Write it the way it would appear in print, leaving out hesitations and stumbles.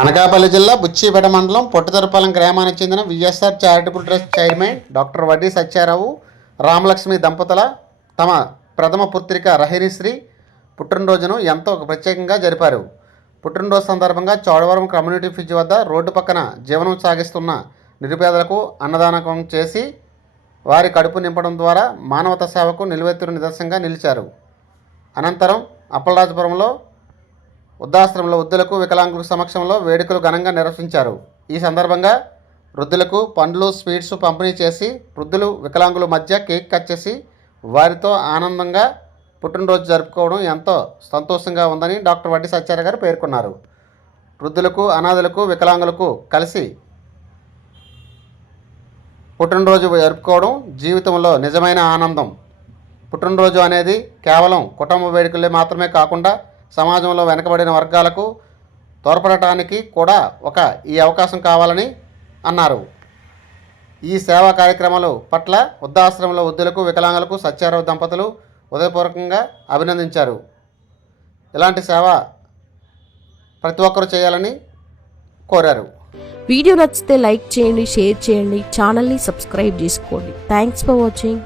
అనకాపల్లి జిల్లా బుచ్చిపేట మండలం పొట్టుదరపాలెం గ్రామానికి చెందిన VSR charitable trust chairman doctor వడ్డీ సత్యారావు రామలక్ష్మి దంపతుల తమ ప్రథమ పుత్రిక రహిణిశ్రీ పుట్టినరోజును ఎంతో ప్రత్యేకంగా జరిపారు. పుట్టినరోజు సందర్భంగా చోడవరం కమ్యూనిటీ ఫిజ్ వద్ద రోడ్డు పక్కన జీవనం సాగిస్తున్న నిరుపేదలకు అన్నదానం చేసి వారి కడుపు నింపడం ద్వారా మానవతా సేవకు నిలువెత్తున నిదర్శనంగా నిలిచారు. అనంతరం అప్పలరాజపురంలో వృద్ధాశ్రమంలో వృద్ధులకు వికలాంగుల సమక్షంలో వేడుకలు ఘనంగా నిర్వహించారు. ఈ సందర్భంగా వృద్ధులకు పండ్లు స్వీట్స్ పంపిణీ చేసి వృద్ధులు వికలాంగుల మధ్య కేక్ కట్ చేసి వారితో ఆనందంగా పుట్టినరోజు జరుపుకోవడం ఎంతో సంతోషంగా ఉందని డాక్టర్ వడ్డీ సత్యారావు గారు పేర్కొన్నారు. వృద్ధులకు అనాథులకు వికలాంగులకు కలిసి పుట్టినరోజు జరుపుకోవడం జీవితంలో నిజమైన ఆనందం. పుట్టినరోజు అనేది కేవలం కుటుంబ వేడుకలే మాత్రమే కాకుండా సమాజంలో వెనుకబడిన వర్గాలకు తోడ్పడటానికి కూడా ఈ అవకాశం కావాలని అన్నారు. ఈ సేవా కార్యక్రమాల పట్ల వృద్ధాశ్రమంలో వృద్ధులకు వికలాంగులకు సత్యారావు దంపతులు హృదయపూర్వకంగా అభినందించారు. ఇలాంటి సేవ ప్రతి ఒక్కరూ చేయాలని కోరారు. వీడియో నచ్చితే లైక్ చేయండి, షేర్ చేయండి, ఛానల్ని సబ్స్క్రైబ్ చేసుకోండి. Thanks for watching.